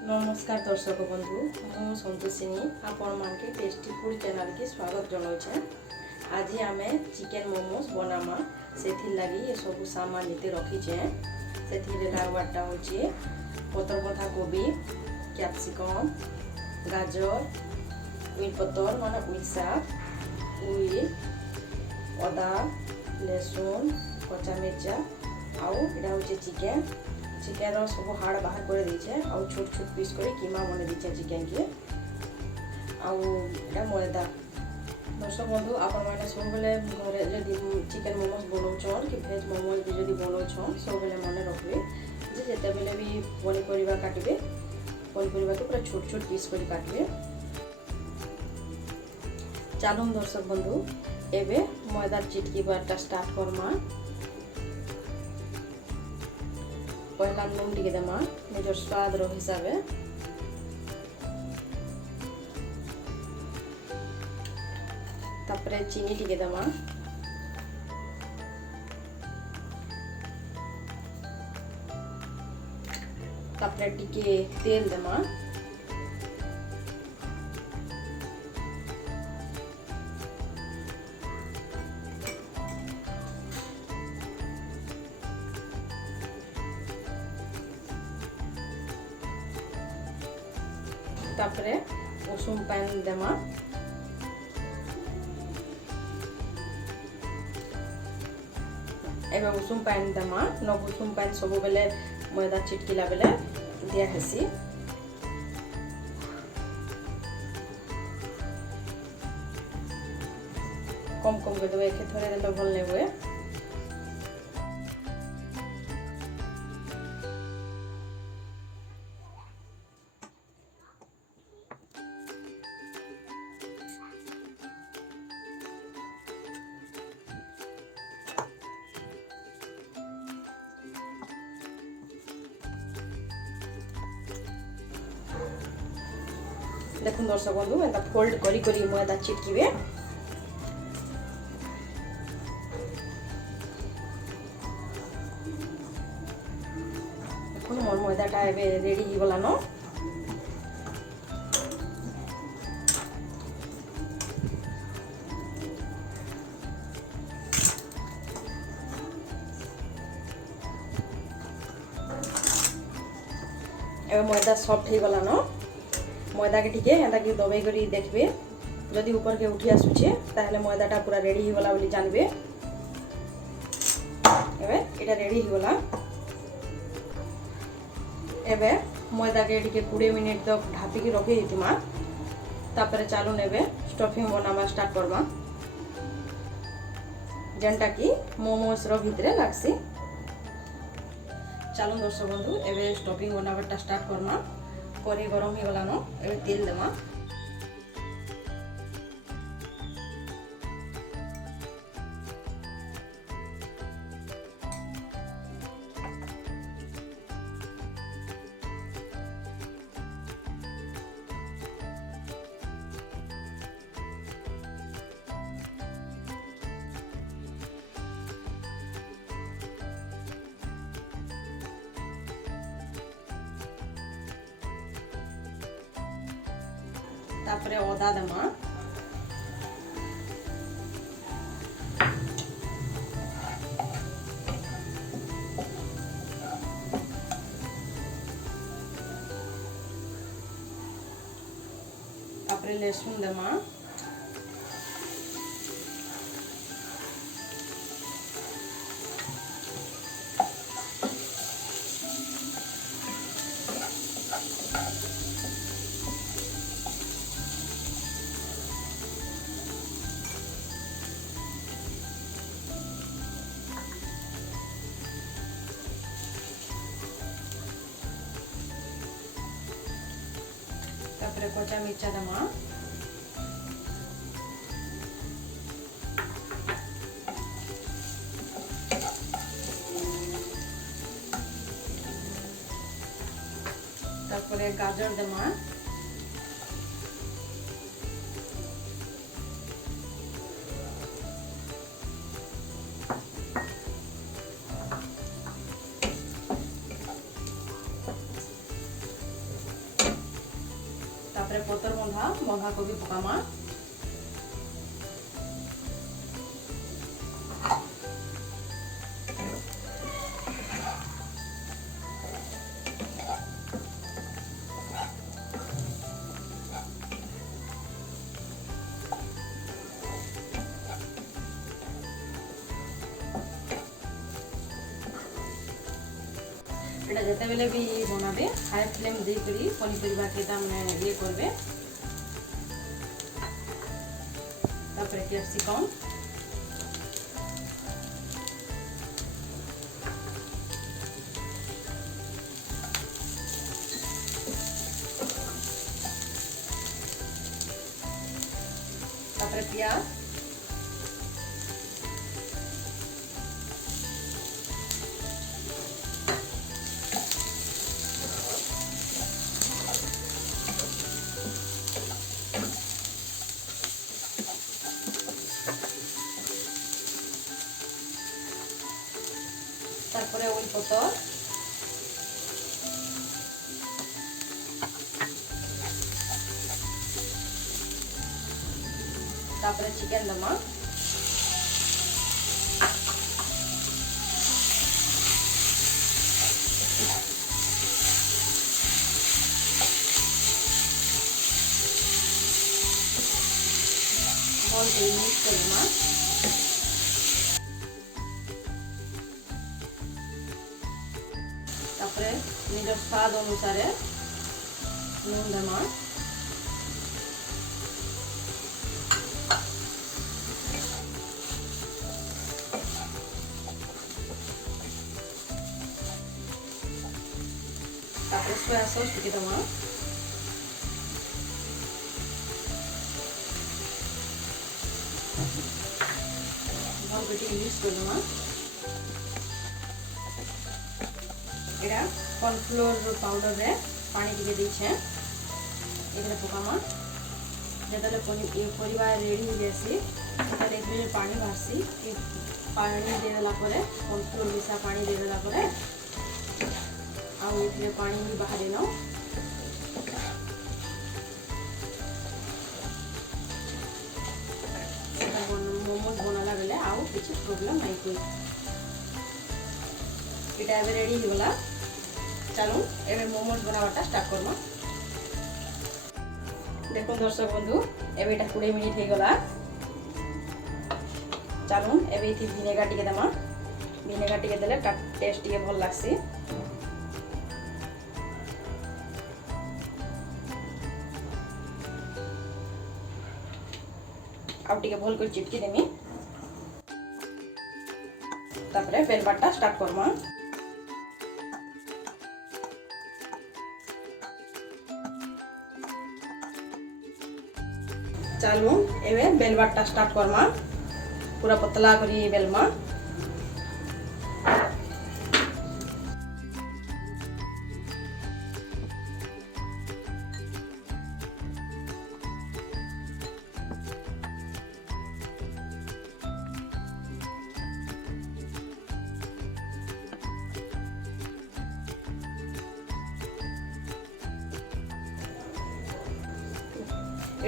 नमस्कार दर्शक बंधु मु संतोषिनी आपण मानके टेस्टी फूड चैनल के स्वागत जनाऊे। आज आम चिकेन मोमोज बनामा से लगी ये सब सामान ये रखीचे। से लागवाटा हूँ पतरबंधा कोबी, कैप्सिकम, गाजर, उइल पतर माने उइल साग, उइल, अदा, लहसुन, कच्चा मिर्चा आउ एटा हूँ चिकेन। चिकेन सब हाड़ बाहर कर देचे आउ छोट छोट पीस कर कीमा बने दीचे चिकेन के आउ मैदा। दर्शक बंधु आपण मैंने सब बेले घरे जदि चिकेन मोमोज बनाऊन कि भेज मोमोज भी जदि बनाऊन सब बेले मन रखिए जे जिते बेले भी पनीपरिया काटबे पनीपरिया को पूरा छोट छोट पीस कर काटबे। चलून दर्शक बंधु एबे मैदा चिटकी बारटा स्टार्ट करमा। पहला नून टिके देमा निजर स्वाद रो हिसाबे। तापरे चीनी टिके देमा। तापरे टिके तेल देमा। तापरे उषुम पानी देमा। एबे उषुम पानी देमा न उषुम पानी सब बेले मैदा चिटकिला बेले दिया हेसी। कम कम कर देबे एक थोड़े देले भल नै हुए। देखुन दर्शक बंधु एंता फोल्ड करी करी मैदा चिटकीबे। देखुन मोर मैदाटा एबे रेडी हो गला न। एबे मैदा सॉफ्ट हो गला न। मैदा के टिके एंता कि दबाई करी देखबे जदि ऊपर के उठी आसुचे ताहले मैदाटा पूरा रेडी हो गला बोली जानबे। एबे एटा रेडी हो गला। एबे मैदा के टिके 20 मिनिट तक ढापी के रखि दितिमा। तापरे चालू नेबे स्टफिंग बनावा स्टार्ट करबा जेनटा कि मोमोज रो भितरे लागसी। चालू दर्शक बंधु एबे स्टफिंग बनावाटा स्टार्ट करमा। करी गरम हो गला न एबे तेल देमा। तापरे अदा देमा। तापरे लहसुन देमा। तापरे कच्चा मिर्चा देमा। तापरे गाजर देमा। तापरे पतर बंधा कोबी पकामा। এটা যেতেবেলে भी बनाबे हाई फ्लेम दे करी पनीपरिया के तामने ये करबे। तापरे कैप्सिकम तापरे प्याज তারপরে ওই পটল তারপরে চিকেন দমা ভালো করে মিক্স করে মা। তারপরে নিজের স্বাদ অনুসারে নুন দেওয়া। তারপরে সয়া সস দিয়ে দেওয়া। ভালো করে মিক্স করে দেওয়া। এটা কর্নফ্লোর পাউডারে পানি দিয়ে দিয়েছে এখানে পকামা। যেতলে পরিবা রেডি হয়ে যাচ্ছি তাহলে এখানে পানি ভাসছি পানি দিয়ে দেলা পরে কর্নফ্লোর মিশা পানি দিয়ে দেলা পরে ଆଉ ଏଥିରେ ପାଣି ବି ବାହାରି ନ ମୋମୋସ୍ ବନାଲା ବେଲେ ଆଉ କିଛି ପ୍ରୋବ୍ଲେମ୍ ନାଇଁ ହୁଏ। এটা এবে রেডি হইগলা। চলো এবে মোমোস বানাবাটা স্টার্ট করমা। দেখুন দর্শক বন্ধু এবে এটা 20 মিনিট হইগলা। চলো এবে এটি ভিনেগার টিকে দেমা। ভিনেগার টিকে দেলে টেস্ট টিকে ভাল লাগছে। ଆଉ ଟିକେ ଭଲ କରି ଚିଟକି ଦେମି। ତାପରେ ବେଲ ବାଟା ଷ୍ଟାର୍ଟ କରମା। ଚାଲୁ ଏବେ ବେଲ ବାଟା ଷ୍ଟାର୍ଟ କରମା। पूरा पतला करी बेलमा।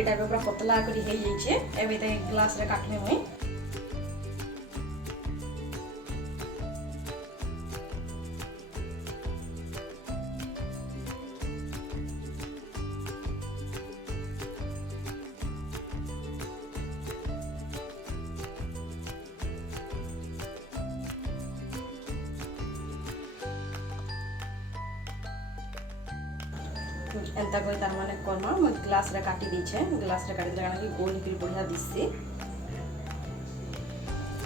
এটা পুরা পতলা করি হয়ে যাইছে। এবে তাই গ্লাস রে কাটমে মই। एंता कोई तार माने करमा म ग्लास रे काटी दीछे। ग्लास रे काटी देला कि गोल निकली बढ़िया दिससे।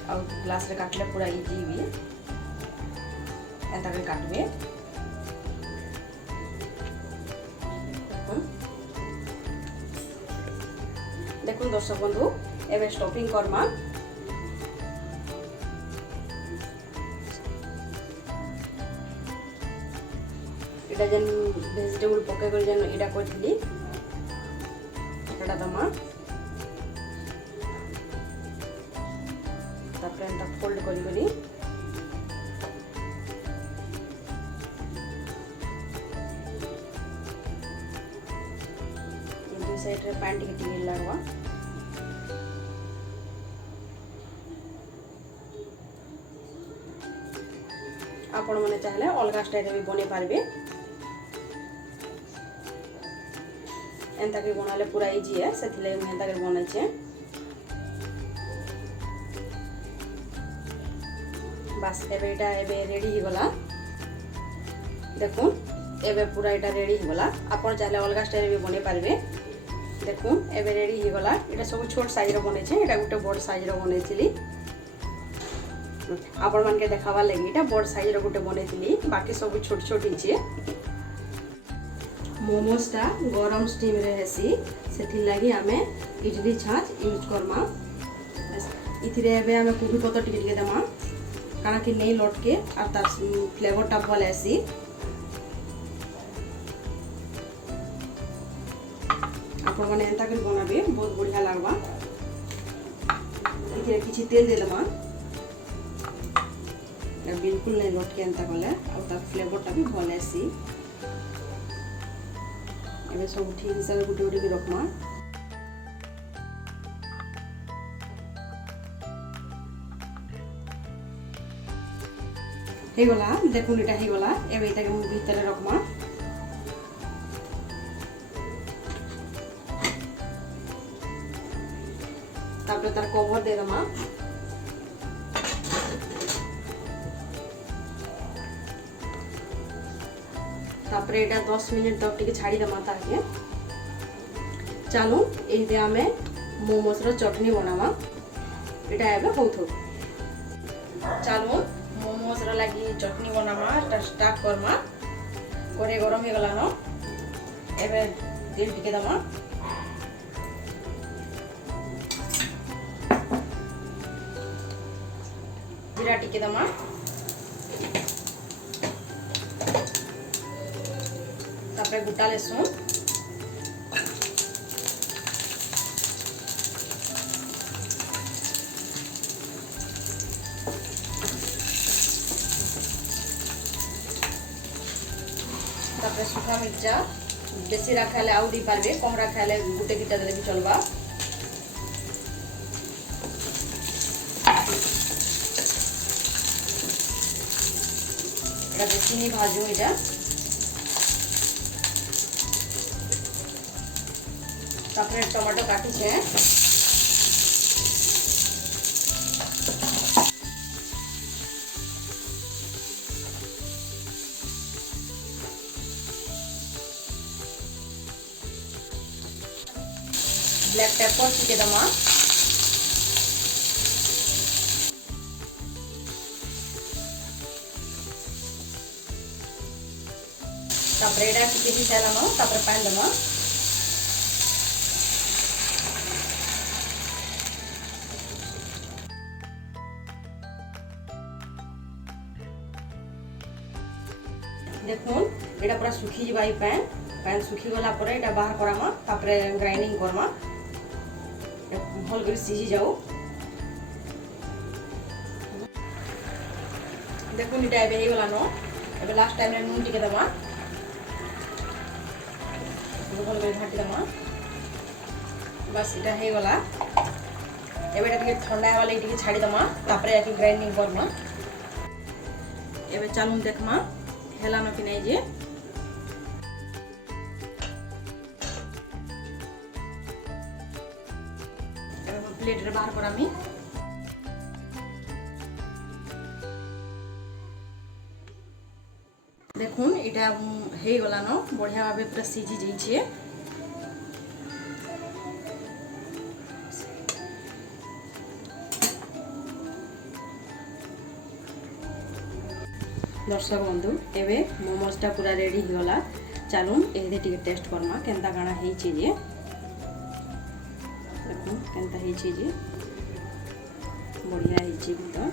आ ग्लास रे काटले पूरा इजी भी। एंता कोई काटबे। देखुन दर्शक बंधु एबे स्टफिंग करमा। এটা যেন ভেজিটেবল পকাই করে যেন এটা করছিলি এটা দমা। তারপরে এটা ফোল্ড করি করি साइड रे पानी टिके लागवा। आपण माने चाहले अलगा स्टाइल भी बने पारबे। एंता के बनाले पूरा इजी है, सेथिले मैं एंता के बनाई छे। बस एबे एटा एबे रेडी ही गला। देखुन एबे पूरा एटा रेडी ही गला। आपण चाहले अलगा स्टाइल भी बने पारबे। देखुन एबे रेडी ही गला। एटा सब छोट साइज रो बने छे, एटा गुटे बड़ साइज रो बने छिली। आपण मान के देखावा लगी एटा बड़ साइज रो गुटे बने छिली, बाकी सब छोट छोट ही छे। मोमोस टा गरम स्टीम रे हेसी, सेथि लागि हमें इडली छाछ यूज करमा। इथिरे एबे हमें कुबी पत्तर टिके टिके देमा, काना कि नहीं लटके और तार फ्लेवर टा भल आसी। आपण माने एंता कर बनाबे, बहुत बढ़िया लागबा। इथिरे किछि तेल दे देमा, बिल्कुल नहीं लटके एंता कले और तार फ्लेवर टा भी भल आसी। एबे सब ठीक हिसाब से गुटे गुटे के रखमा। हे गला, देखुन एटा हे गला। एबे एटा के मु भीतर रखमा। तापर तार कवर दे दमा। तापर एटा 10 मिनिट तक टिके छाड़ी दमा ताके। चालू एदे हमें मोमोस रो चटनी बनावा। एटा एबे होथो। चालू मोमोस रो लागि चटनी बनावा स्टार्ट करमा। करे गरम हे गला न। एबे तेल टिके दमा। जीरा टिके दमा। तापर गोटा लहसुन, तापर सूखा मिर्चा। बेसी रखाले आउ दी पारबे, कम रखाले गुटे किटा देले भी चलबा। एटा बेसी नहीं भाजू एटा। तापर टमाटो काटी छे। ब्लैक पेपर टिके दमा। तापर एटा टिके भी सालानो, तापर पानी दमा। देखुन एटा पूरा सुखी जबाई पैन सुखी गला परे एटा बाहर करामा। तापरे ग्राइंडिंग करमा, भल कर सिझी जाऊ। देखुन एटा एबे हे गला न। एबे लास्ट टाइम रे नून टिके दमा। भल कर घाटी दमा। बस एटा हे गला। एबे एटा टिके ठंडा वाले टिके छाड़ी दमा। तापरे एके ग्राइंडिंग करमा। एबे चालू देखमा हेला न कि नहीं जे। प्लेट रे बाहर करामी। देखुन एटा हे गला न, बढ़िया भाबे पूरा सिझी जाई छे। दर्शक बंधु एबे मोमोस टा पूरा रेडी हो गला। चालू एदे टिके टेस्ट करमा केनता गाना हेई छी जे। देखो केनता हेई छी जे, बढ़िया हेई छी बिलो।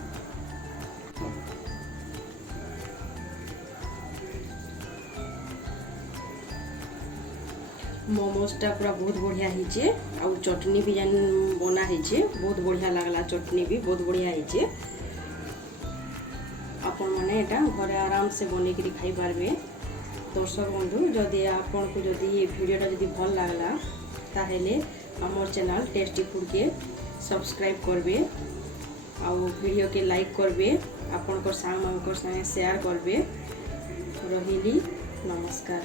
मोमोस टा पूरा बहुत बढ़िया हेई छे। आ चटनी भी जान बना हेई छे, बहुत बढ़िया लागला। चटनी भी बहुत बढ़िया हेई छे। आपण माने एटा घरे आराम से बने के खाई पारबे। दर्शक बंधु जदि आपन को जदि ये वीडियोटा जदि भल लागला ताहेले हमर चैनल टेस्टी फूड के सब्सक्राइब करबे आउ वीडियो के लाइक करबे आपन को सांग संगे शेयर करबे। रहिली नमस्कार।